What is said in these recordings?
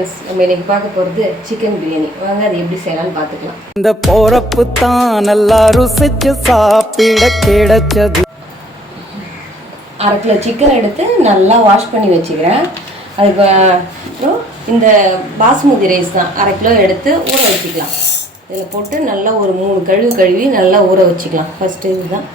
Friends, நம்ம இன்னைக்கு பார்க்க போகிறது சிக்கன் பிரியாணி. வாங்க அது எப்படி செய்யலாம்னு பார்த்துக்கலாம். இந்த போறப்பு தான் நல்லா ருசிச்சு சாப்பிட கிடைச்சது. 1/2 கிலோ சிக்கன் எடுத்து நல்லா வாஷ் பண்ணி வச்சுக்கிறேன். அதுக்கு அப்புறம் இந்த பாஸ்மதி ரைஸ் தான் 1/2 கிலோ எடுத்து ஊற வச்சுக்கலாம். இதில் போட்டு நல்லா ஒரு 3 கழுவி நல்லா ஊற வச்சுக்கலாம். ஃபஸ்ட்டு இதுதான்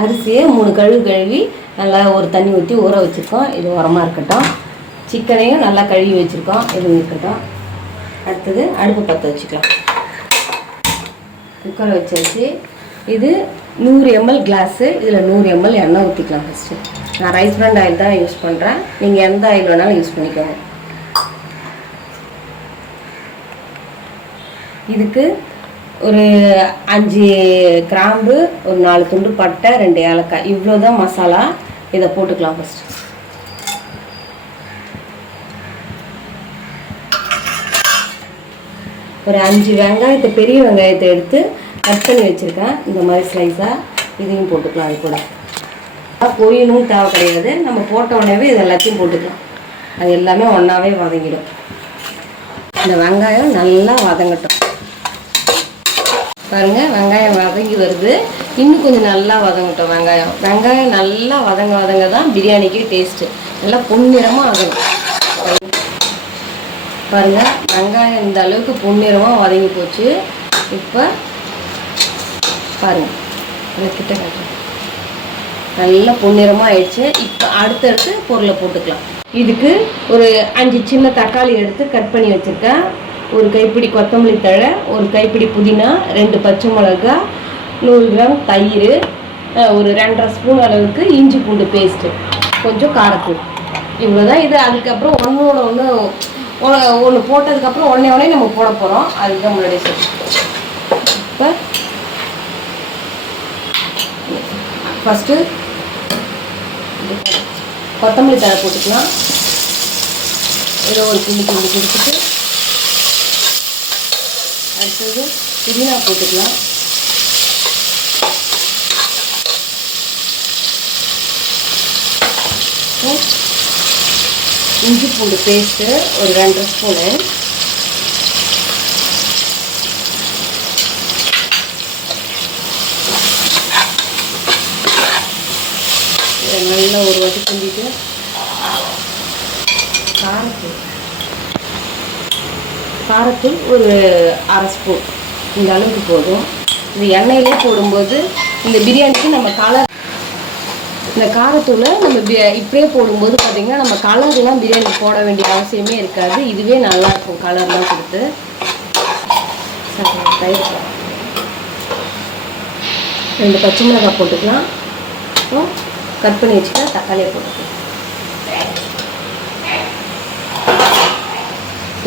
அரிசியை 3 கழுவி நல்லா ஒரு தண்ணி ஊற்றி ஊற வச்சுருக்கோம். இது உரமாக இருக்கட்டும். சிக்கனையும் நல்லா கழுவி வச்சுருக்கோம். இது இருக்கட்டும். அடுத்தது அடுப்பு பற்ற வச்சுக்கலாம். குக்கரை வச்சாச்சு. இது 100 ml கிளாஸு. இதில் 100 ml எண்ணெய் ஊற்றிக்கலாம். ஃபஸ்ட்டு நான் ரைஸ் பிராண்ட் ஆயில் தான் யூஸ் பண்ணுறேன். நீங்கள் எந்த ஆயில் வேணாலும் யூஸ் பண்ணிக்கோங்க. இதுக்கு ஒரு 5 கிராம்பு, ஒரு 4 துண்டு பட்டை, 2 ஏலக்காய், இவ்வளோ தான் மசாலா. இதை போட்டுக்கலாம். ஃபஸ்ட்டு ஒரு 5 வெங்காயத்தை, பெரிய வெங்காயத்தை எடுத்து கட் பண்ணி வச்சுருக்கேன். இந்த மாதிரி ஸ்லைஸாக இதையும் போட்டுக்கலாம். அது கூட பொரியணும் தேவை கிடையாது. நம்ம போட்ட உடனே இது எல்லாத்தையும் போட்டுக்கலாம். அது எல்லாமே ஒன்றாவே வதங்கிடும். இந்த வெங்காயம் நல்லா வதங்கட்டும். பாருங்கள், வெங்காயம் வதங்கி வருது. இன்னும் கொஞ்சம் நல்லா வதங்கட்டும். வெங்காயம் நல்லா வதங்க தான் பிரியாணிக்கு டேஸ்ட்டு. நல்லா பொன்னிறமாக வதங்கும். பாருங்கள், வெங்காயம் இந்த அளவுக்கு பொன்னிறமாக வதங்கி போச்சு. இப்போ பாருங்கள், கிட்ட காட்டுறேன். நல்லா பொன்னிறமாக ஆயிடுச்சு. இப்போ அடுத்தடுத்து பொருளை போட்டுக்கலாம். இதுக்கு ஒரு 5 சின்ன தக்காளி எடுத்து கட் பண்ணி வச்சுருக்கேன். ஒரு கைப்பிடி கொத்தமல்லி தழை, ஒரு கைப்பிடி புதினா, 2 பச்சை மிளகா, 100 கிராம் தயிர், ஒரு 2.5 ஸ்பூன் அளவுக்கு இஞ்சி பூண்டு பேஸ்ட்டு, கொஞ்சம் காரத்தூள். இவ்வளோதான் இது. அதுக்கப்புறம் ஒன்று போட்டதுக்கப்புறம் உடனே நம்ம போட போகிறோம். அதுதான் முன்னாடி சொல்லி. இப்போ ஃபஸ்ட்டு கொத்தமல்லி தழை போட்டுக்கலாம். ஏதோ ஒரு கிண்டி கொடுத்துட்டு அடுத்தது புதினா போட்டுக்கலாம். இஞ்சி பூண்டு பேஸ்ட்டு ஒரு 2.5 ஸ்பூனு, நல்லா ஒரு வாட்டி கிண்டிட்டு காரத்தூள் ஒரு 1/2 ஸ்பூன், இந்த அளவுக்கு போதும். இது எண்ணெயிலே போடும்போது இந்த பிரியாணிக்கு நம்ம இந்த காரத்தூளை நம்ம இப்படியே போடும்போது பார்த்திங்கன்னா நம்ம கலர்லாம் பிரியாணி போட வேண்டிய அவசியமே இருக்காது. இதுவே நல்லாயிருக்கும் கலர்லாம் கொடுத்து. தயிர் 2 பச்சை மிளகாய் போட்டுக்கலாம். அப்புறம் கட் பண்ணி வச்சுக்கலாம். தக்காளியை போட்டுக்கலாம்.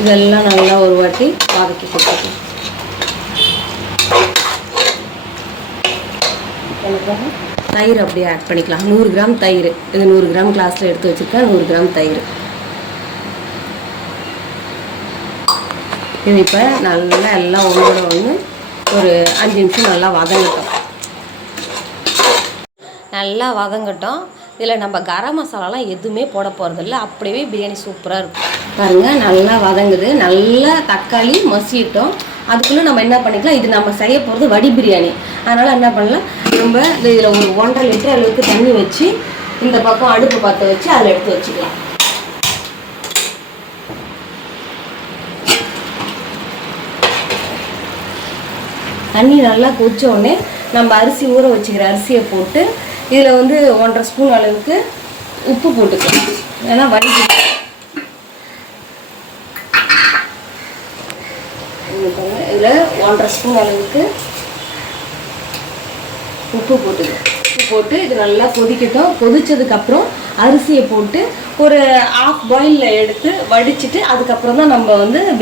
இதெல்லாம் நல்லா ஒரு வாட்டி வதக்கி கொடுத்துக்கலாம். தயிர் அப்படியே ஆட் பண்ணிக்கலாம். 100 கிராம் தயிர். இது 100 கிராம் கிளாஸில் எடுத்து வச்சுருக்கேன். 100 கிராம் தயிர். இது இப்போ நல்லா எல்லாம் ஒன்றோட ஒன்று ஒரு 5 நிமிஷம் நல்லா வதங்கட்டும். நல்லா வதங்கட்டும். இதில் நம்ம கரம் மசாலாலாம் எதுவுமே போட போகிறதில்ல. அப்படியே பிரியாணி சூப்பராக இருக்கும். பாருங்கள், நல்லா வதங்குது. நல்லா தக்காளி மசிட்டோம். அதுக்குள்ளே நம்ம என்ன பண்ணிக்கலாம், இது நம்ம செய்ய போகிறது வடி பிரியாணி. அதனால் என்ன பண்ணலாம், நம்ம இதில் ஒரு 1.5 லிட்டர் அளவுக்கு தண்ணி வச்சு இந்த பக்கம் அடுப்பு பற்ற வச்சு அதில் எடுத்து வச்சுக்கலாம். தண்ணி நல்லா கொதிச்ச உடனே நம்ம அரிசி ஊற வச்சுக்கிற அரிசியை போட்டு இதில் 1.5 ஸ்பூன் அளவுக்கு உப்பு போட்டுக்கலாம். ஏன்னா வடிச்சு இதில் 1.5 ஸ்பூன் அளவுக்கு உப்பு போட்டு இது நல்லா கொதிக்கட்டும். கொதிச்சதுக்கப்புறம் அரிசியை போட்டு ஒரு 1/2 பாயிலில் எடுத்து வடிச்சிட்டு அதுக்கப்புறம் தான் நம்ம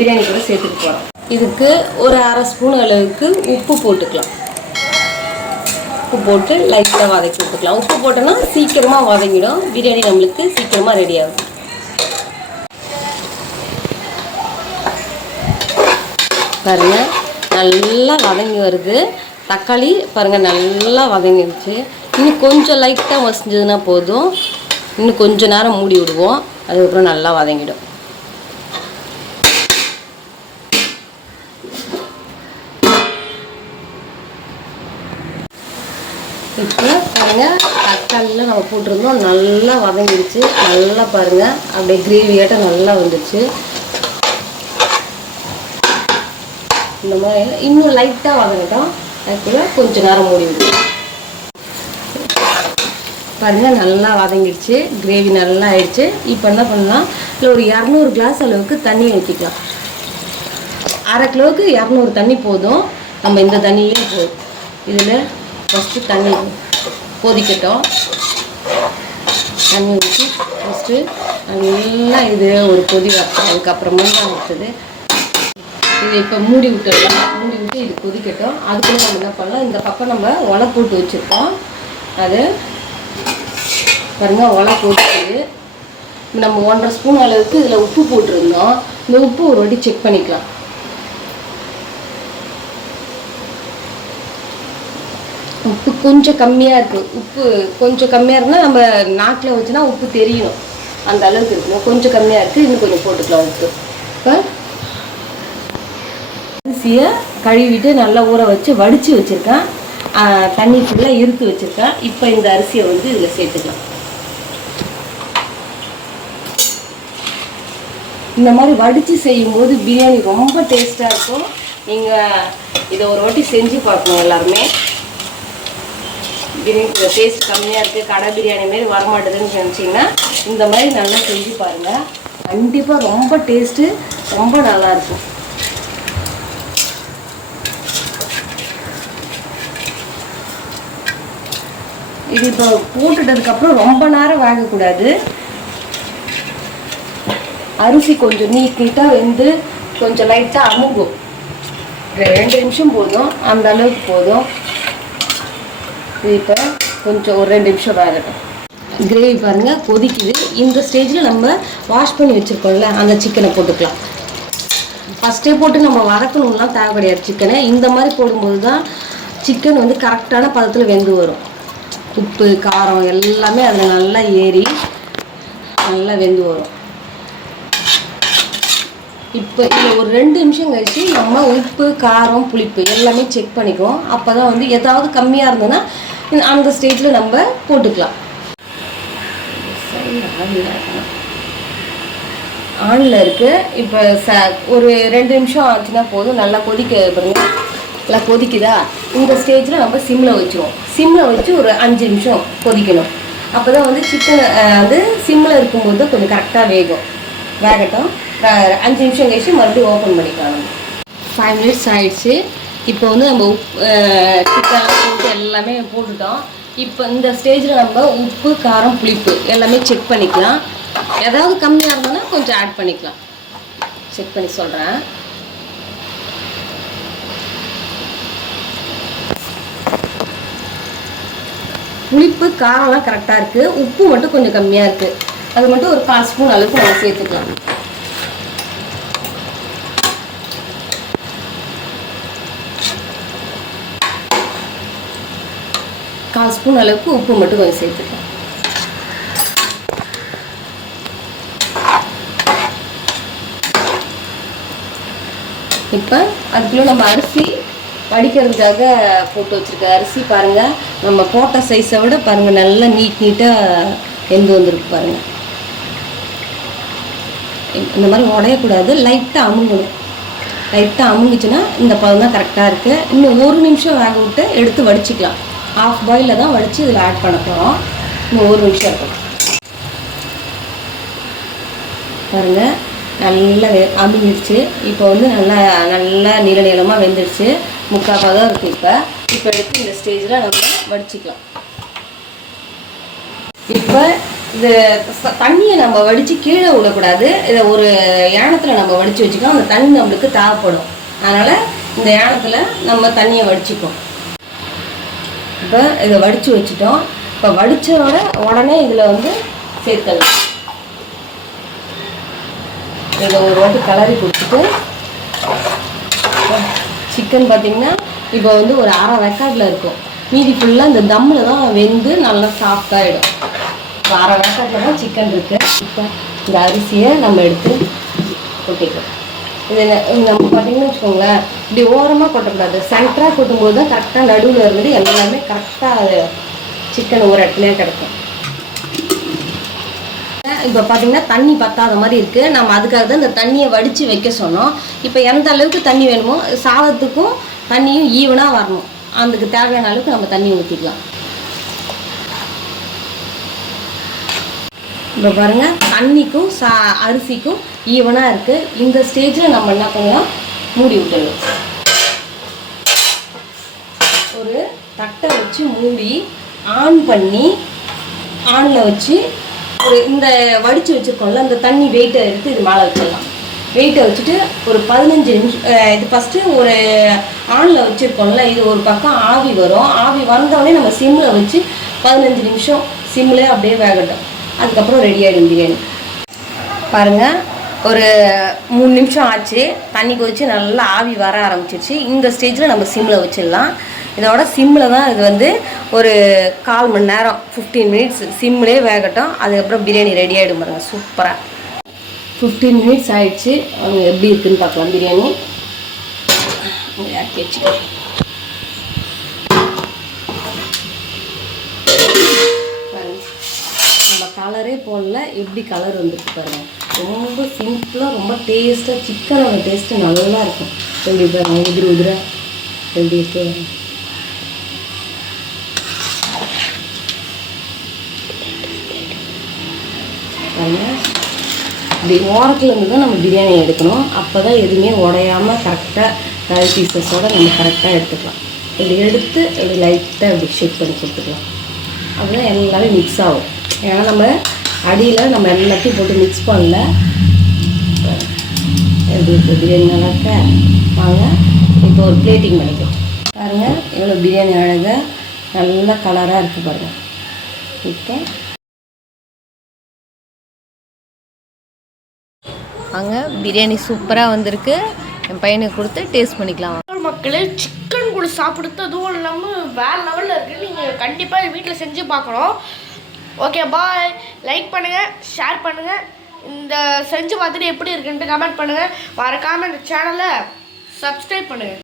பிரியாணி கூட சேர்த்துக்க போகிறோம். இதுக்கு ஒரு 1/2 ஸ்பூன் அளவுக்கு உப்பு போட்டுக்கலாம். உப்பு போட்டு லைட்டாக வதக்கி விட்டுக்கலாம். உப்பு போட்டோன்னா சீக்கிரமாக வதங்கிடும். பிரியாணி நம்மளுக்கு சீக்கிரமாக ரெடி ஆகும். பாருங்கள், நல்லா வதங்கி வருது. தக்காளி பாருங்கள் நல்லா வதங்கிடுச்சு. இன்னும் கொஞ்சம் லைட்டாக மசிஞ்சதுன்னா போதும். இன்னும் கொஞ்சம் நேரம் மூடி விடுவோம். அதுக்கப்புறம் நல்லா வதங்கிடும். இப்போ பாருங்கள் தக்காளியில் நம்ம போட்டிருந்தோம், நல்லா வதங்கிடுச்சு. நல்லா பாருங்கள் அப்படியே கிரேவியாட்டம் நல்லா வந்துடுச்சு. இந்த மாதிரி இன்னும் லைட்டாக வதங்கட்டும். அதுக்குள்ளே கொஞ்சம் நேரம் மூடி விடுவோம். பாருங்கள் நல்லா வதங்கிடுச்சு, கிரேவி நல்லா ஆயிடுச்சு. இப்போ என்ன பண்ணலாம், இல்லை ஒரு 200 கிளாஸ் அளவுக்கு தண்ணி ஊற்றிக்கலாம். 1/2 கிலோவுக்கு 200 தண்ணி போதும். நம்ம இந்த தண்ணியே போதும். இதில் ஃபஸ்ட்டு தண்ணி கொதிக்கட்டும். தண்ணி ஊற்றி ஃபஸ்ட்டு நல்லா இது ஒரு கொதி வரட்டும். அதுக்கப்புறமா தான் அடுத்தது இது இப்போ மூடி விட்டுடலாம். மூடி விட்டு இது கொதிக்கட்டும். அதுக்குள்ளே நம்ம என்ன பண்ணலாம், இந்த பக்கம் நம்ம ஒலை போட்டு வச்சுருக்கோம். அது பாருங்கள் ஒலை போட்டு நம்ம 1.5 ஸ்பூன் அளவுக்கு இதில் உப்பு போட்டிருந்தோம். இந்த உப்பு ஒரு வாட்டி செக் பண்ணிக்கலாம். உப்பு கொஞ்சம் கம்மியாக இருக்குது. உப்பு கொஞ்சம் கம்மியாக இருந்தால் நம்ம நாக்கில் வச்சுன்னா உப்பு தெரியணும், அந்த அளவுக்கு இருக்கணும். கொஞ்சம் கம்மியாக இருக்குது, இன்னும் கொஞ்சம் போட்டுக்கலாம் உப்பு. இப்போ அரிசியை கழுவிட்டு நல்லா ஊற வச்சு வடித்து வச்சுருக்கேன். தண்ணி ஃபுல்லாக இருத்து வச்சுருக்கேன். இப்போ இந்த அரிசியை வந்து இதில் சேர்த்துக்கலாம். இந்த மாதிரி வடித்து செய்யும்போது பிரியாணி ரொம்ப டேஸ்ட்டாக இருக்கும். நீங்கள் இதை ஒரு வாட்டி செஞ்சு பார்க்கணும் எல்லாருமே. பிரியாணி டேஸ்ட் கம்மியாக இருக்குது, கடை பிரியாணி மாரி வரமாட்டேதுன்னு நினச்சிங்கன்னா இந்த மாதிரி நல்லா செஞ்சு பாருங்கள். கண்டிப்பாக ரொம்ப டேஸ்ட்டு ரொம்ப நல்லாயிருக்கும். இது இப்போ போட்டுட்டதுக்கப்புறம் ரொம்ப நேரம் வேகக்கூடாது. அரிசி கொஞ்சம் நீட்டாக வெந்து கொஞ்சம் லைட்டாக அமுங்கும். 2 நிமிஷம் போதும், அந்த அளவுக்கு போதும். இது இப்போ கொஞ்சம் ஒரு 2 நிமிஷம் வேகட்டும். கிரேவி பாருங்கள் கொதிக்குது. இந்த ஸ்டேஜில் நம்ம வாஷ் பண்ணி வச்சுருக்கோம்ல அந்த சிக்கனை போட்டுக்கலாம். ஃபஸ்ட்டே போட்டு நம்ம வதக்கணும்லாம் தேவை கிடையாது சிக்கனை. இந்த மாதிரி போடும்போது தான் சிக்கன் வந்து கரெக்டான பதத்தில் வெந்து வரும். உப்பு காரம் எல்லாமே அதில் நல்லா ஏறி நல்லா வெந்து வரும். இப்போ இதில் ஒரு 2 நிமிஷம் கழிச்சு நம்ம உப்பு காரம் புளிப்பு எல்லாமே செக் பண்ணிக்குவோம். அப்போ தான் வந்து ஏதாவது கம்மியாக இருந்ததுன்னா அந்த ஸ்டேஜில் நம்ம போட்டுக்கலாம். ஆனில் இருக்குது. இப்போ ஒரு 2 நிமிஷம் ஆச்சுன்னா போதும். நல்லா கொதிக்க பாருங்க, நல்லா கொதிக்குதா? இந்த ஸ்டேஜில் நம்ம சிம்மில் வச்சுருவோம். சிம்மில் வச்சு ஒரு 5 நிமிஷம் கொதிக்கணும். அப்போ தான் வந்து சிக்கன் வந்து சிம்மில் இருக்கும்போது கொஞ்சம் கரெக்டாக வேகட்டும். 5 நிமிஷம் கழிச்சு மறுபடியும் ஓப்பன் பண்ணிக்கலாம். 5 மினிட்ஸ் ஆயிடுச்சு. இப்போ வந்து நம்ம சிக்கன்லாம் போட்டு எல்லாமே போட்டுட்டோம். இப்போ இந்த ஸ்டேஜில் நம்ம உப்பு காரம் புளிப்பு எல்லாமே செக் பண்ணிக்கலாம். ஏதாவது கம்மியாக இருந்ததுன்னா கொஞ்சம் ஆட் பண்ணிக்கலாம். செக் பண்ணி சொல்கிறேன். புளிப்பு காரம்லாம் கரெக்டாக இருக்குது. உப்பு மட்டும் கொஞ்சம் கம்மியாக இருக்குது. அது மட்டும் ஒரு 1/4 ஸ்பூன் அளவுக்கு நம்ம சேர்த்துக்கலாம். கால் ஸ்பூன் அளவுக்கு உப்பு மட்டும் கொஞ்சம் சேர்த்துக்கலாம். இப்போ அதுக்குள்ளே நம்ம அரிசி வடிக்கிறதுக்காக போட்டு வச்சுருக்க அரிசி பாருங்கள், நம்ம போட்ட சைஸை விட பாருங்கள் நல்லா நீட்டாக வெந்து வந்துருக்கு பாருங்கள். இந்த மாதிரி உடையக்கூடாது, லைட்டாக அமுங்கணும். லைட்டாக அமுங்குச்சுன்னா இந்த பதம் தான் கரெக்டாக இருக்குது. இன்னும் 1 நிமிஷம் வேக விட்டு எடுத்து வடிச்சிக்கலாம். ஆஃப் பாயிலில் தான் வடித்து இதில் ஆட் பண்ண போகிறோம். இன்னும் 1 நிமிஷம் இருக்கும் பாருங்கள். நல்லா அமுங்கிடுச்சு. இப்போ வந்து நல்லா நீளமாக வெந்துடுச்சு. 3/4 பதம் இருக்குது. இப்போ எடுத்து இந்த ஸ்டேஜில் நம்ம வடிச்சிக்கலாம். இப்போ இது தண்ணியை நம்ம வடித்து கீழே விடக்கூடாது. இதை ஒரு ஏனத்தில் நம்ம வடித்து வச்சுக்கலாம். அந்த தண்ணி நம்மளுக்கு தேவைப்படும். அதனால் இந்த ஏனத்தில் நம்ம தண்ணியை வடிச்சிப்போம். இப்போ இதை வடித்து வச்சுட்டோம். இப்போ வடித்தோட உடனே இதில் வந்து சேர்க்கலாம். இதை ஒரு வாட்டி கலரி கொடுத்துட்டு சிக்கன் பார்த்திங்கன்னா இப்போ வந்து ஒரு 1/2 வேக்காட்டில் இருக்கும். மீதி ஃபுல்லாக இந்த தம்மில் தான் வெந்து நல்லா சாஃப்டாகிடும். இப்போ 1/2 வேக்காட்டில் தான் சிக்கன் இருக்குது. இப்போ இந்த அரிசியை நம்ம எடுத்து கொட்டிக்கலாம். இது நம்ம பார்த்திங்கன்னு வச்சுக்கோங்களேன், இப்படி ஓரமாக கொட்டக்கூடாது. சென்டராக கொட்டும்போது தான் கரெக்டாக நடுவில் இருந்துட்டு எல்லாமே கரெக்டாக சிக்கன் ஒரு இடத்துலையே கிடக்கும். இப்போ பார்த்தீங்கன்னா தண்ணி பத்தாத மாதிரி இருக்குது. நம்ம அதுக்காக தான் இந்த தண்ணியை வடித்து வைக்க சொன்னோம். இப்போ எந்த அளவுக்கு தண்ணி வேணுமோ சாதத்துக்கும் தண்ணியும் ஈவனாக வரணும். அதுக்கு தேவையான அளவுக்கு நம்ம தண்ணி ஊற்றிக்கலாம். இப்போ பாருங்கள், தண்ணிக்கும் அரிசிக்கும் ஈவனாக இருக்குது. இந்த ஸ்டேஜில் நம்ம என்ன பண்ணலாம், மூடி விட்டுடலாம். ஒரு தட்டை வச்சு மூடி ஆன் பண்ணி ஆனில் வச்சு ஒரு இந்த வடித்து வச்சுருக்கோம்ல அந்த தண்ணி வெயிட்டை எடுத்து இது மேலே வச்சிடலாம். வெயிட்டை வச்சுட்டு ஒரு 15 நிமிஷம் இது ஃபஸ்ட்டு ஒரு ஆனில் வச்சுருக்கோம்ல இது ஒரு பக்கம் ஆவி வரும். ஆவி வந்தோடனே நம்ம சிம்மில் வச்சு 15 நிமிஷம் சிம்மில் அப்படியே வேகட்டும். அதுக்கப்புறம் ரெடி ஆகிடும் பிரியாணி. பாருங்கள், ஒரு 3 நிமிஷம் ஆச்சு. தண்ணி கொதிச்சு நல்லா ஆவி வர ஆரம்பிச்சிருச்சு. இந்த ஸ்டேஜில் நம்ம சிம்மில் வச்சிடலாம். இதோட சிம்மில் தான் இது வந்து ஒரு 1/4 மணி நேரம் 15 மினிட்ஸ் சிம்மிலே வேகட்டும். அதுக்கப்புறம் பிரியாணி ரெடி ஆகிடும் பாருங்கள், சூப்பராக. 15 மினிட்ஸ் ஆகிடுச்சு. அவங்க எப்படி இருக்குதுன்னு பார்க்கலாம். பிரியாணி இறக்கி வச்சுக்கலாம். நம்ம கலரே போடல, எப்படி கலர் வந்துருக்கு பாருங்கள். ரொம்ப சிம்பிளாக ரொம்ப டேஸ்ட்டாக சிக்கனோட டேஸ்ட்டு நல்லா இருக்கும். எப்படி பாருங்கள், உதிர எப்படி இருக்கு. இப்படி ஓரத்தில் இருந்து தான் நம்ம பிரியாணி எடுக்கணும். அப்போ தான் எதுவுமே உடையாமல் கரெக்டாக கறி பீசஸோடு நம்ம கரெக்டாக எடுத்துக்கலாம். இப்படி எடுத்து இப்படி லைட்டாக இப்படி ஷேக் பண்ணி கொடுத்துக்கலாம். அப்படின்னா எல்லாமே மிக்ஸ் ஆகும். ஏன்னா நம்ம அடியில் நம்ம எல்லாத்தையும் போட்டு மிக்ஸ் பண்ணல. எப்படி இருக்குது பிரியாணி நல்லா இருக்க. வாங்க இப்போ ஒரு பிளேட்டிங் பண்ணிக்கலாம். பாருங்கள் எவ்வளோ பிரியாணி அழகாக நல்ல கலராக இருக்குது பாருங்கள். இப்போ அங்கே பிரியாணி சூப்பராக வந்திருக்கு. என் பையனுக்கு கொடுத்து டேஸ்ட் பண்ணிக்கலாம். மக்களே, சிக்கன் கூட சாப்பிடுறது அதுவும் இல்லாமல் வேறு லெவலில் இருக்குது. நீங்கள் கண்டிப்பாக வீட்டில் செஞ்சு பார்க்கணும். ஓகே, பாய். லைக் பண்ணுங்கள், ஷேர் பண்ணுங்கள். இந்த செஞ்சு பார்த்துட்டு எப்படி இருக்குன்ட்டு கமெண்ட் பண்ணுங்கள். மறக்காமல் இந்த சேனலை சப்ஸ்கிரைப் பண்ணுங்கள்.